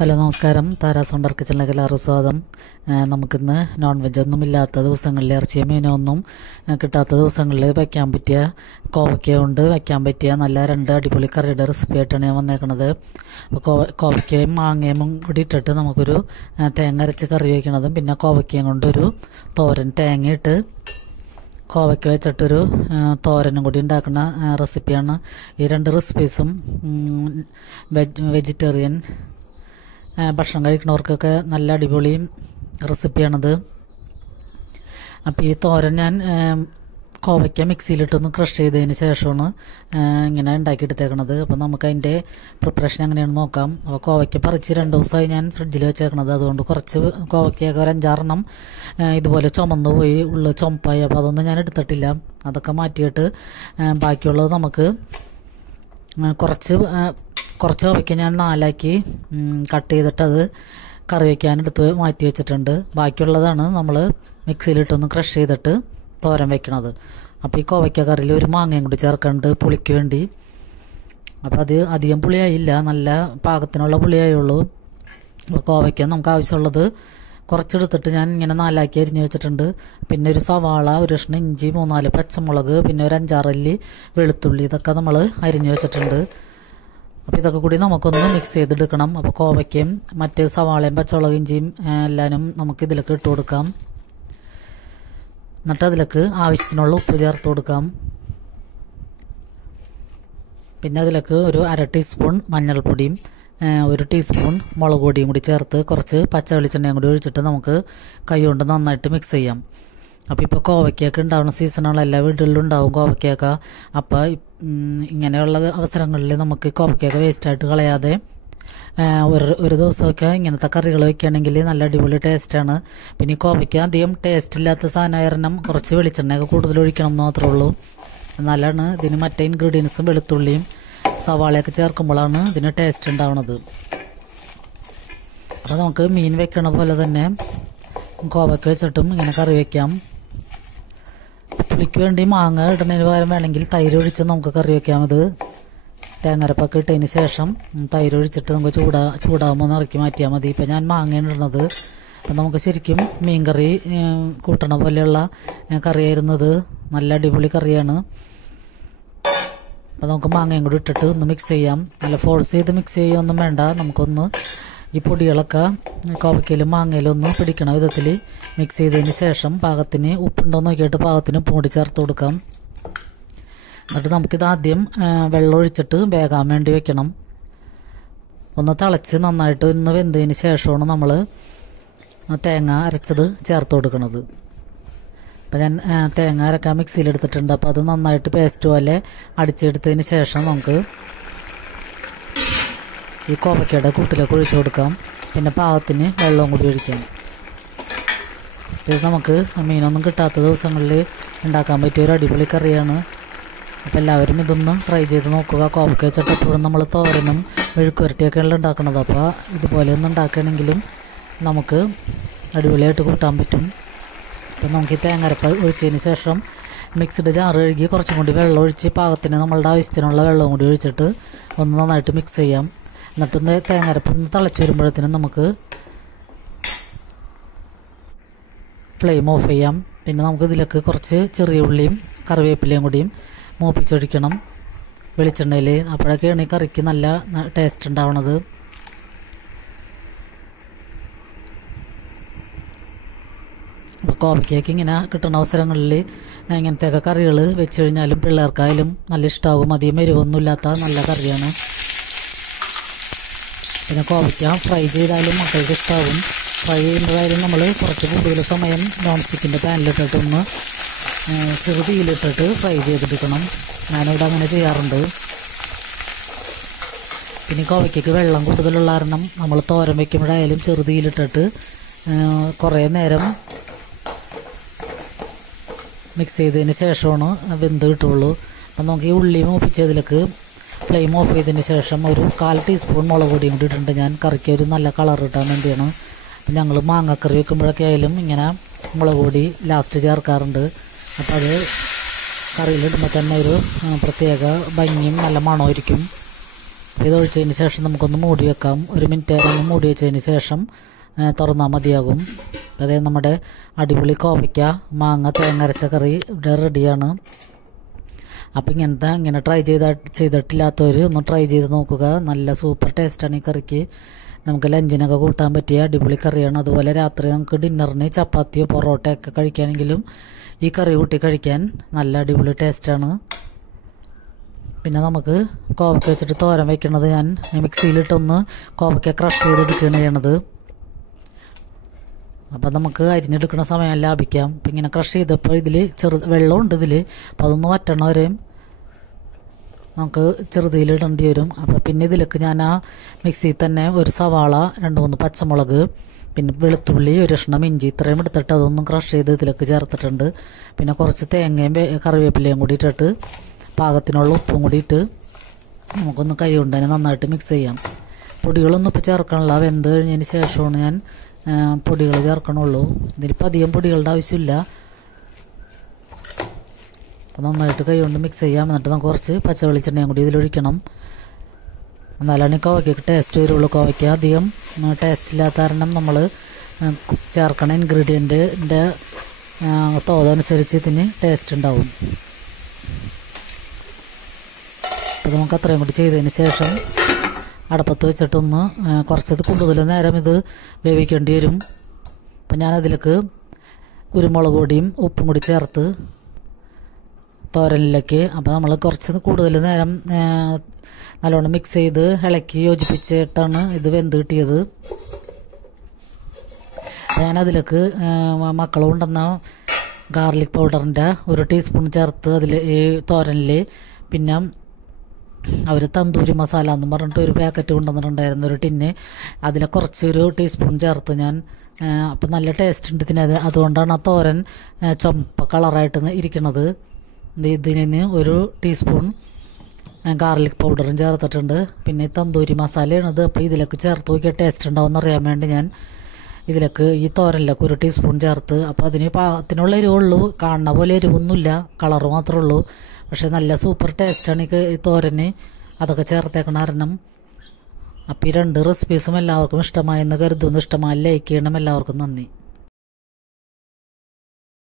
Hello നമസ്കാരം. Tara's wonder കിച്ചണിലേക്ക് എല്ലാവർക്കും സ്വാഗതം. നമുക്കിന്ന് നോൺ വെജ് ഒന്നും ഇല്ലാത്ത ദിവസങ്ങളിൽ ഇറച്ചിയോ മീനോ ഒന്നും കിട്ടാത്ത ദിവസങ്ങളിൽ വയ്ക്കാൻ പറ്റിയ കോവയ്ക്ക കൊണ്ട് വയ്ക്കാൻ പറ്റിയ നല്ല 2 അടിപൊളി കറിയുടെ റെസിപ്പി ആയിട്ടാണ് ഞാൻ വന്നേക്കുന്നത്. അപ്പോൾ കോവയ്ക്കയും മാങ്ങയും കൂടി ഇട്ടിട്ട് നമുക്കൊരു തേങ്ങ അരച്ച് കറി വയ്ക്കണതും പിന്നെ കോവയ്ക്കയും കൊണ്ടൊരു തോരൻ തേങ്ങയിട്ട് കോവയ്ക്ക വെച്ചിട്ടൊരു തോരനും കൂടി ഉണ്ടാക്കുന്ന റെസിപ്പിയാണ്. ഈ 2 റെസിപ്പീസും വെജിറ്റേറിയൻ ഭക്ഷണം കഴിക്കുന്നവർക്കൊക്കെ നല്ല അടിപൊളി റെസിപ്പിയാണത്. അപ്പോൾ ഈ തോരൻ ഞാൻ കോവയ്ക്ക മിക്സിയിലിട്ടൊന്ന് ക്രഷ് ചെയ്തതിന് ശേഷമാണ് ഇങ്ങനെ ഉണ്ടാക്കിയെടുത്തേക്കണത്. അപ്പോൾ നമുക്കതിൻ്റെ പ്രിപ്പറേഷൻ എങ്ങനെയാണെന്ന് നോക്കാം. അപ്പോൾ കോവയ്ക്ക പറിച്ച് 2 ദിവസമായി ഞാൻ ഫ്രിഡ്ജിൽ വെച്ചേക്കണത്. അതുകൊണ്ട് കുറച്ച് കോവയ്ക്കൊക്കെ ഒരു 5-6 ഇതുപോലെ ചുമന്ന് പോയി ഉള്ള ചുമപ്പായി. അപ്പോൾ അതൊന്നും ഞാൻ എടുത്തിട്ടില്ല. അതൊക്കെ മാറ്റിയിട്ട് ബാക്കിയുള്ളത് നമുക്ക് കുറച്ച് കോവയ്ക്ക ഞാൻ 4ആക്കി കട്ട് ചെയ്തിട്ടത് കറി വയ്ക്കാനെടുത്ത് മാറ്റി വെച്ചിട്ടുണ്ട്. ബാക്കിയുള്ളതാണ് നമ്മൾ മിക്സിയിലിട്ടൊന്ന് ക്രഷ് ചെയ്തിട്ട് തോരൻ വയ്ക്കണത്. അപ്പോൾ ഈ കോവയ്ക്ക കറിയിൽ ഒരു മാങ്ങയും കൂടി ചേർക്കുന്നുണ്ട് പുളിക്ക് വേണ്ടി. അപ്പോൾ അത് അധികം പുളിയായില്ല, നല്ല പാകത്തിനുള്ള പുളിയായുള്ളൂ. അപ്പോൾ കോവയ്ക്ക നമുക്ക് ആവശ്യമുള്ളത് കുറച്ചെടുത്തിട്ട് ഞാൻ ഇങ്ങനെ 4ആക്കി അരിഞ്ഞ് വെച്ചിട്ടുണ്ട്. പിന്നെ ഒരു സവാള, ഒരു കഷ്ണം ഇഞ്ചി, 3-4 പച്ചമുളക്, പിന്നെ ഒരു 5-6 അല്ലി വെളുത്തുള്ളി, ഇതൊക്കെ നമ്മൾ അരിഞ്ഞ് വെച്ചിട്ടുണ്ട്. അപ്പോൾ ഇതൊക്കെ കൂടി നമുക്കൊന്ന് മിക്സ് ചെയ്തെടുക്കണം. അപ്പോൾ കോവയ്ക്കയും മറ്റ് സവാളയും പച്ചമുളക് ഇഞ്ചിയും എല്ലാനും നമുക്ക് ഇതിലേക്ക് ഇട്ട് കൊടുക്കാം. എന്നിട്ട് അതിലേക്ക് ആവശ്യത്തിനുള്ള ഉപ്പ് ചേർത്ത് കൊടുക്കാം. പിന്നെ അതിലേക്ക് ഒരു 1/2 ടീസ്പൂൺ മഞ്ഞൾപ്പൊടിയും 1 ടീസ്പൂൺ മുളക് പൊടിയും കൂടി ചേർത്ത് കുറച്ച് പച്ച വെളിച്ചെണ്ണയും കൂടി ഒഴിച്ചിട്ട് നമുക്ക് കൈ കൊണ്ട് നന്നായിട്ട് മിക്സ് ചെയ്യാം. അപ്പോൾ ഇപ്പോൾ കോവയ്ക്കൊക്കെ ഉണ്ടാവുന്ന സീസണുള്ള എല്ലാ വീടുകളിലും ഉണ്ടാവും കോവയ്ക്കൊക്കെ. അപ്പോൾ ഇങ്ങനെയുള്ള അവസരങ്ങളിൽ നമുക്ക് കോവയ്ക്കൊക്കെ വേസ്റ്റായിട്ട് കളയാതെ ഒരു ദിവസമൊക്കെ ഇങ്ങനത്തെ കറികൾ വയ്ക്കുകയാണെങ്കിൽ നല്ല അടിപൊളി ടേസ്റ്റാണ്. പിന്നെ ഈ കോവയ്ക്ക് അധികം ടേസ്റ്റ് ഇല്ലാത്ത സാധനം കാരണം കുറച്ച് വെളിച്ചെണ്ണയൊക്കെ കൂടുതൽ ഒഴിക്കണം എന്ന് മാത്രമേ ഉള്ളൂ. എന്നാലാണ് ഇതിന് മറ്റേ ഇൻഗ്രീഡിയൻസും വെളുത്തുള്ളിയും സവാളയൊക്കെ ചേർക്കുമ്പോഴാണ് ഇതിന് ടേസ്റ്റ് ഉണ്ടാവുന്നത്. അപ്പോൾ നമുക്ക് മീൻ വെക്കണ പോലെ തന്നെ കോവയ്ക്ക വെച്ചിട്ടും ഇങ്ങനെ കറി വയ്ക്കാം. പുളിക്ക് വേണ്ടി മാങ്ങ ഇടുന്നതിന് പകരം വേണമെങ്കിൽ തൈര് ഒഴിച്ച് നമുക്ക് കറി വയ്ക്കാം. ഇത് തേങ്ങരപ്പൊക്കെ ഇട്ടതിന് ശേഷം തൈര് ഒഴിച്ചിട്ട് നമുക്ക് ചൂടാകുമ്പോൾ ഇറക്കി മാറ്റിയാൽ മതി. ഇപ്പം ഞാൻ മാങ്ങയാണ് ഇടുന്നത്. അപ്പം നമുക്ക് ശരിക്കും മീൻ കറി കൂട്ടണ പോലെയുള്ള കറിയായിരുന്നത്. നല്ല അടിപൊളി കറിയാണ്. അപ്പോൾ നമുക്ക് മാങ്ങയും കൂടി ഇട്ടിട്ട് ഒന്ന് മിക്സ് ചെയ്യാം. നല്ല ഫോഴ്സ് ചെയ്ത് മിക്സ് ചെയ്യുകയൊന്നും വേണ്ട. നമുക്കൊന്ന് ഈ പൊടികളൊക്കെ കോവയ്ക്കയിലും മാങ്ങയിലും ഒന്ന് പിടിക്കണ വിധത്തിൽ മിക്സ് ചെയ്തതിന് ശേഷം പാകത്തിന് ഉപ്പുണ്ടോ നോക്കിയിട്ട് പാകത്തിന് ഉപ്പും കൂടി ചേർത്ത് കൊടുക്കാം. എന്നിട്ട് നമുക്കിത് ആദ്യം വെള്ളം ഒഴിച്ചിട്ട് വേകാൻ വേണ്ടി വെക്കണം. ഒന്ന് തിളച്ച് നന്നായിട്ട് ഒന്ന് വെന്തതിന് ശേഷമാണ് നമ്മൾ തേങ്ങ അരച്ചത് ചേർത്ത് കൊടുക്കുന്നത്. അപ്പം ഞാൻ തേങ്ങ അരക്കാൻ മിക്സിയിലെടുത്തിട്ടുണ്ട്. അപ്പോൾ അത് നന്നായിട്ട് പേസ്റ്റ് പോലെ അടിച്ചെടുത്തതിന് ശേഷം നമുക്ക് ഈ കോവയ്ക്കയുടെ കൂട്ടിലേക്ക് ഒഴിച്ചു കൊടുക്കാം. പിന്നെ പാകത്തിന് വെള്ളവും കൂടി ഒഴിക്കാം. ഇത് നമുക്ക് മീനൊന്നും കിട്ടാത്ത ദിവസങ്ങളിൽ ഉണ്ടാക്കാൻ പറ്റിയ ഒരു അടിപൊളി കറിയാണ്. അപ്പോൾ എല്ലാവരും ഇതൊന്ന് ട്രൈ ചെയ്ത് നോക്കുക. കോവയ്ക്ക വെച്ചിട്ട് എപ്പോഴും നമ്മൾ തോരനും മെഴുക്കുവരട്ടിയൊക്കെയാണ് ഉണ്ടാക്കുന്നത്. അപ്പോൾ ഇതുപോലെ ഒന്ന് ഉണ്ടാക്കുകയാണെങ്കിലും നമുക്ക് അടിപൊളിയായിട്ട് കൂട്ടാൻ പറ്റും. അപ്പം നമുക്ക് ഈ തേങ്ങരപ്പ് ഒഴിച്ചതിന് ശേഷം മിക്സിഡ് ജാറ് കഴുകി കുറച്ചും കൂടി വെള്ളം ഒഴിച്ച് പാകത്തിന് നമ്മളുടെ ആവശ്യത്തിനുള്ള വെള്ളവും കൂടി ഒഴിച്ചിട്ട് ഒന്ന് നന്നായിട്ട് മിക്സ് ചെയ്യാം. എന്നിട്ടൊന്ന് തേങ്ങരപ്പ് ഒന്ന് തിളച്ച് വരുമ്പോഴത്തേനും നമുക്ക് ഫ്ലെയിം ഓഫ് ചെയ്യാം. പിന്നെ നമുക്ക് ഇതിലേക്ക് കുറച്ച് ചെറിയ ഉള്ളിയും കറിവേപ്പിലയും കൂടിയും മൂപ്പിച്ചൊഴിക്കണം വെളിച്ചെണ്ണയിൽ. അപ്പോഴൊക്കെയാണ് ഈ കറിക്ക് നല്ല ടേസ്റ്റ് ഉണ്ടാവണത്. അപ്പോൾ കോവയ്ക്കൊക്കെ ഇങ്ങനെ കിട്ടുന്ന അവസരങ്ങളിൽ ഇങ്ങനത്തെയൊക്കെ കറികൾ വെച്ച് കഴിഞ്ഞാലും പിള്ളേർക്കായാലും നല്ല ഇഷ്ടമാകും. അധികം എരിവൊന്നുമില്ലാത്ത നല്ല കറിയാണ്. പിന്നെ കോവയ്ക്ക ഫ്രൈ ചെയ്താലും മക്കൾക്ക് ഇഷ്ടമാകും. ഫ്രൈ ചെയ്യുമ്പോഴായാലും നമ്മൾ കുറച്ച് കൂടുതൽ സമയം നോൺ സ്റ്റിക്കിൻ്റെ പാനിലിട്ടിട്ടൊന്ന് ചെറുതീയിലിട്ടിട്ട് ഫ്രൈ ചെയ്തെടുക്കണം. ഞാനിവിടെ അങ്ങനെ ചെയ്യാറുണ്ട്. പിന്നെ കോവയ്ക്കൊക്കെ വെള്ളം കൂടുതലുള്ള കാരണം നമ്മൾ തോരൻ വയ്ക്കുമ്പോഴായാലും ചെറുതീയിലിട്ടിട്ട് കുറേ നേരം മിക്സ് ചെയ്തതിന് ശേഷമാണ് വെന്ത് കിട്ടുള്ളൂ. അപ്പം നമുക്ക് ഈ ഉള്ളി മൂപ്പിച്ചതിലേക്ക് ഫ്ലെയിം ഓഫ് ചെയ്തതിന് ശേഷം ഒരു 1/4 ടീസ്പൂൺ മുളക് പൊടിയും കൂടി ഇട്ടിട്ടുണ്ട്. ഞാൻ കറിക്ക് ഒരു നല്ല കളർ കിട്ടാൻ വേണ്ടിയാണ്. അപ്പം ഞങ്ങൾ മാങ്ങക്കറി വെക്കുമ്പോഴൊക്കെ ആയാലും ഇങ്ങനെ മുളക് പൊടി ലാസ്റ്റ് ചേർക്കാറുണ്ട്. അപ്പം അത് കറിയിലിടുമ്പോൾ തന്നെ ഒരു പ്രത്യേക ഭംഗിയും നല്ല മണമായിരിക്കും. ഇത് ഒഴിച്ചതിന് ശേഷം നമുക്കൊന്ന് മൂടി വെക്കാം. 1 മിനിറ്റ് ഒന്ന് മൂടി വെച്ചതിന് ശേഷം തുറന്നാൽ മതിയാകും. അതായത് നമ്മുടെ അടിപൊളി കോവയ്ക്ക മാങ്ങ തേങ്ങ അരച്ച കറി ഇവിടെ റെഡിയാണ്. അപ്പം ഇങ്ങനെ ട്രൈ ചെയ്തിട്ടില്ലാത്തവർ ഒന്ന് ട്രൈ ചെയ്ത് നോക്കുക. നല്ല സൂപ്പർ ടേസ്റ്റാണ് ഈ കറിക്ക്. നമുക്ക് ലഞ്ചിനൊക്കെ കൂട്ടാൻ പറ്റിയ അടിപൊളി കറിയാണ്. അതുപോലെ രാത്രി നമുക്ക് ഡിന്നറിന് ചപ്പാത്തിയോ പൊറോട്ടയൊക്കെ കഴിക്കുകയാണെങ്കിലും ഈ കറി കൂട്ടി കഴിക്കാൻ നല്ല അടിപൊളി ടേസ്റ്റാണ്. പിന്നെ നമുക്ക് കോവയ്ക്ക വെച്ചിട്ട് തോരൻ വയ്ക്കണത് ഞാൻ മിക്സിയിലിട്ടൊന്ന് കോവയ്ക്ക ക്രഷ് ചെയ്തെടുക്കുകയാണ് ചെയ്യണത്. അപ്പം നമുക്ക് അരിഞ്ഞെടുക്കുന്ന സമയം ലാഭിക്കാം. അപ്പം ഇങ്ങനെ ക്രഷ് ചെയ്തപ്പോൾ ഇതിൽ വെള്ളമുണ്ട് ഇതിൽ. അപ്പം അതൊന്ന് വറ്റണ വരെയും നമുക്ക് ചെറുതിയിലിടേണ്ടി വരും. അപ്പോൾ പിന്നെ ഇതിലേക്ക് ഞാൻ ആ മിക്സിയിൽ തന്നെ ഒരു സവാള 2-3 പച്ചമുളക് പിന്നെ വെളുത്തുള്ളി 1 കഷ്ണം ഇഞ്ചി ഇത്രയും എടുത്തിട്ട് അതൊന്നും ക്രഷ് ചെയ്ത് ഇതിലേക്ക് ചേർത്തിട്ടുണ്ട്. പിന്നെ കുറച്ച് തേങ്ങയും കറിവേപ്പിലയും കൂടി ഇട്ടിട്ട് പാകത്തിനുള്ള ഉപ്പും കൂടി ഇട്ട് നമുക്കൊന്ന് കൈ കൊണ്ട് തന്നെ നന്നായിട്ട് മിക്സ് ചെയ്യാം. പൊടികളൊന്നും ഇപ്പോൾ ചേർക്കണില്ല. വെന്ത് കഴിഞ്ഞതിന് ശേഷമാണ് ഞാൻ പൊടികൾ ചേർക്കണുള്ളൂ. ഇതിലിപ്പോൾ അധികം പൊടികളുടെ ആവശ്യമില്ല. അപ്പോൾ നന്നായിട്ട് കൈ കൊണ്ട് മിക്സ് ചെയ്യാം. എന്നിട്ട് നമുക്ക് കുറച്ച് പച്ച വെളിച്ചെണ്ണയും കൂടി ഇതിലൊഴിക്കണം. എന്നാലാണ് ഈ കോവയ്ക്ക് ടേസ്റ്റ് വരുള്ളൂ. കോവയ്ക്ക് അധികം ടേസ്റ്റ് ഇല്ലാത്ത കാരണം നമ്മൾ ചേർക്കണ ഇൻഗ്രീഡിയൻറ്റിൻ്റെ തോതനുസരിച്ച് ഇതിന് ടേസ്റ്റ് ഉണ്ടാവും. അപ്പോൾ നമുക്ക് അത്രയും കൂടി ചെയ്തതിന് ശേഷം അടപ്പത്ത് വെച്ചിട്ടൊന്ന് കുറച്ചത് കൂടുതൽ നേരം ഇത് വേവിക്കേണ്ടി വരും. അപ്പം ഞാനതിലേക്ക് കുരുമുളക് പൊടിയും ഉപ്പും കൂടി ചേർത്ത് തോരനിലേക്ക് അപ്പോൾ നമ്മൾ കുറച്ച് കൂടുതൽ നേരം നല്ലോണം മിക്സ് ചെയ്ത് ഇളക്കി യോജിപ്പിച്ചിട്ടാണ് ഇത് വെന്ത് കിട്ടിയത്. ഞാനതിലേക്ക് മക്കൾ കൊണ്ടുവന്ന ഗാർലിക് പൗഡറിൻ്റെ 1 ടീസ്പൂൺ ചേർത്ത് അതിൽ ഈ തോരനിൽ പിന്നെ അവർ തന്തൂരി മസാല എന്ന് പറഞ്ഞിട്ട് ഒരു പാക്കറ്റ് കൊണ്ടുവന്നിട്ടുണ്ടായിരുന്നു, ഒരു ടിന്ന്. അതിൽ കുറച്ചൊരു ടീസ്പൂൺ ചേർത്ത് ഞാൻ. അപ്പം നല്ല ടേസ്റ്റ് ഉണ്ട് ഇതിനത്. അതുകൊണ്ടാണ് ആ തോരൻ ചുമപ്പ കളറായിട്ട് ഇരിക്കുന്നത്. ഇതിന് 1 ടീസ്പൂൺ ഗാർലിക് പൗഡറും ചേർത്തിട്ടുണ്ട്. പിന്നെ തന്തൂരി മസാലയാണിത്. അപ്പോൾ ഇതിലേക്ക് ചേർത്ത് നോക്കിയാൽ ടേസ്റ്റ് ഉണ്ടാവുമെന്ന് അറിയാൻ വേണ്ടി ഞാൻ ഇതിലേക്ക് ഈ തോരനിലേക്ക് 1 ടീസ്പൂൺ ചേർത്ത്. അപ്പോൾ അതിന് പാകത്തിനുള്ള എരിവുള്ളൂ. കാണുന്ന പോലെ എരിവൊന്നുമില്ല, കളറ് മാത്രമേ ഉള്ളൂ. പക്ഷെ നല്ല സൂപ്പർ ടേസ്റ്റാണ് ഈ തോരന് അതൊക്കെ ചേർത്തേക്കണ കാരണം. അപ്പോൾ ഈ 2 റെസിപ്പീസും എല്ലാവർക്കും ഇഷ്ടമായെന്ന് കരുതുന്നു. ഇഷ്ടമായി ലൈക്ക് ചെയ്യണം. എല്ലാവർക്കും നന്ദി.